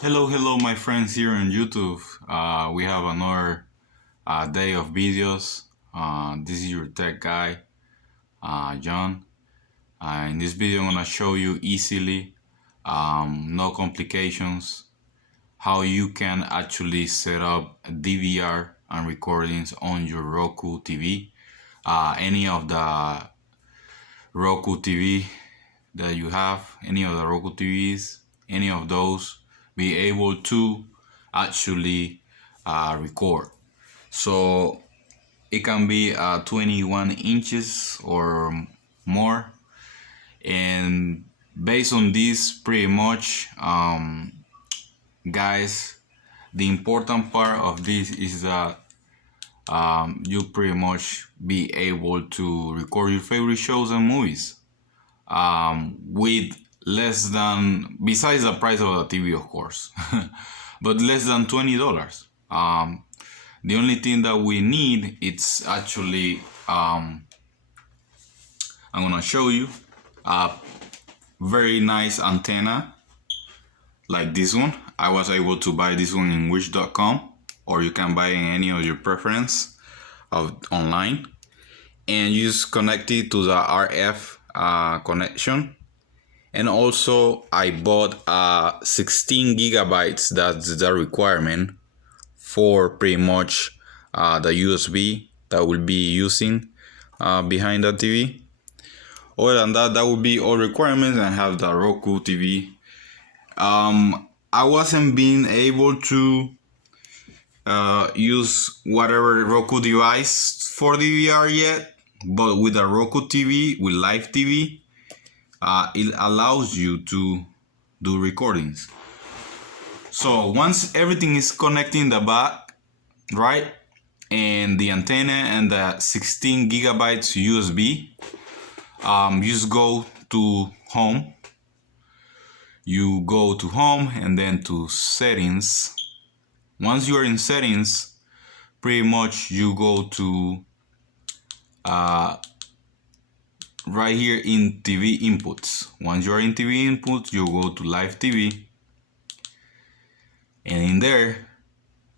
Hello, my friends here on YouTube. We have another day of videos. This is your tech guy, John. In this video, I'm gonna show you easily, no complications, how you can actually set up DVR and recordings on your Roku TV. Any of the Roku TV that you have, any of the Roku TVs, any of those, be able to actually record. So it can be 21 inches or more, and based on this, pretty much, guys, the important part of this is that you pretty much be able to record your favorite shows and movies with less than, besides the price of the TV, of course, but less than $20. The only thing that we need, it's actually, I'm gonna show you a very nice antenna like this one. I was able to buy this one in wish.com, or you can buy in any of your preference of online, and you just connect it to the RF connection. And also I bought 16 gigabytes. That's the requirement for pretty much the USB that we'll be using behind the TV. Other than that, that would be all requirements, and have the Roku TV. I wasn't being able to use whatever Roku device for DVR yet, but with the Roku TV, with Live TV, it allows you to do recordings. So once everything is connected in the back, right, and the antenna and the 16 gigabytes USB, you just go to home. You go to home and then to settings. Once you are in settings, pretty much you go to right here in TV inputs. Once you are in TV inputs, you go to Live TV, and in there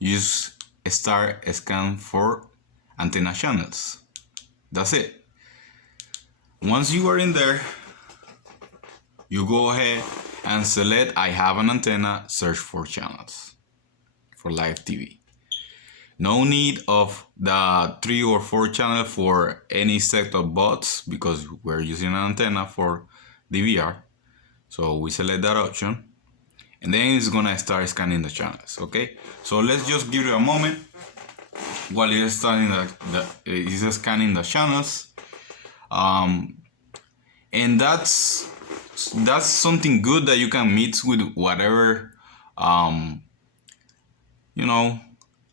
you just start a scan for antenna channels. That's it. Once you are in there, you go ahead and select I have an antenna, search for channels for Live TV. No need of the 3 or 4 channel for any set of bots, because we're using an antenna for DVR. So we select that option, and then it's gonna start scanning the channels. Okay, so let's just give it a moment while it's starting it's scanning the channels. And that's something good that you can mix with whatever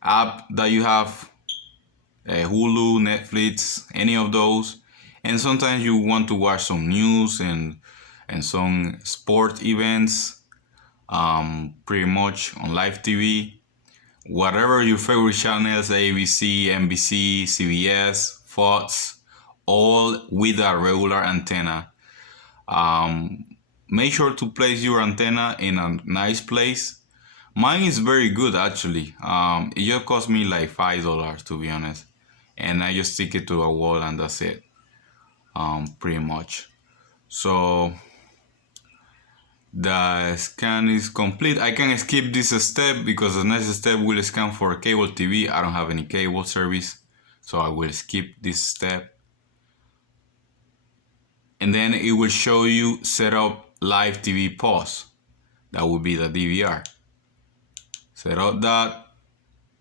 app that you have, Hulu, Netflix, any of those. And sometimes you want to watch some news and some sport events, pretty much on Live TV. Whatever your favorite channels, ABC, NBC, CBS, Fox, all with a regular antenna. Make sure to place your antenna in a nice place. Mine is very good, actually. It just cost me like $5, to be honest, and I just stick it to a wall and that's it, pretty much. So the scan is complete. I can skip this step because the next step will scan for cable TV. I don't have any cable service, so I will skip this step. And then it will show you set up Live TV pause. That would be the DVR. Set up that.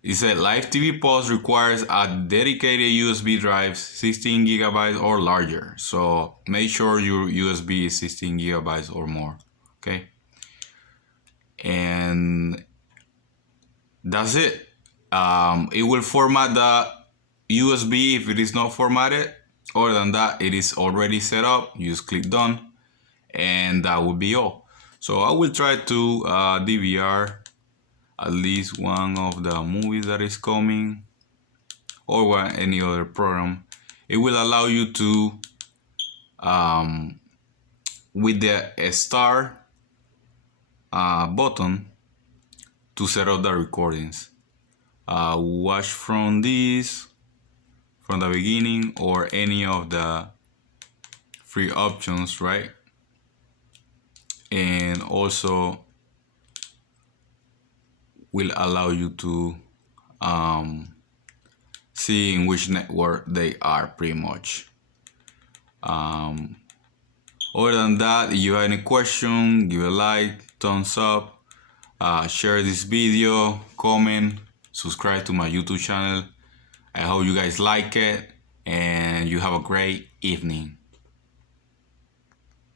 It said Live TV pause requires a dedicated USB drive, 16 gigabytes or larger. So make sure your USB is 16 gigabytes or more. Okay. And that's it. It will format the USB if it is not formatted. Other than that, it is already set up. You just click done, and that would be all. So I will try to DVR at least one of the movies that is coming, or any other program. It will allow you to, with the star button, to set up the recordings. Watch from this from the beginning or any of the free options, right? And also will allow you to see in which network they are pretty much. Other than that, if you have any question, give a like, thumbs up, share this video, comment, subscribe to my YouTube channel. I hope you guys like it and you have a great evening.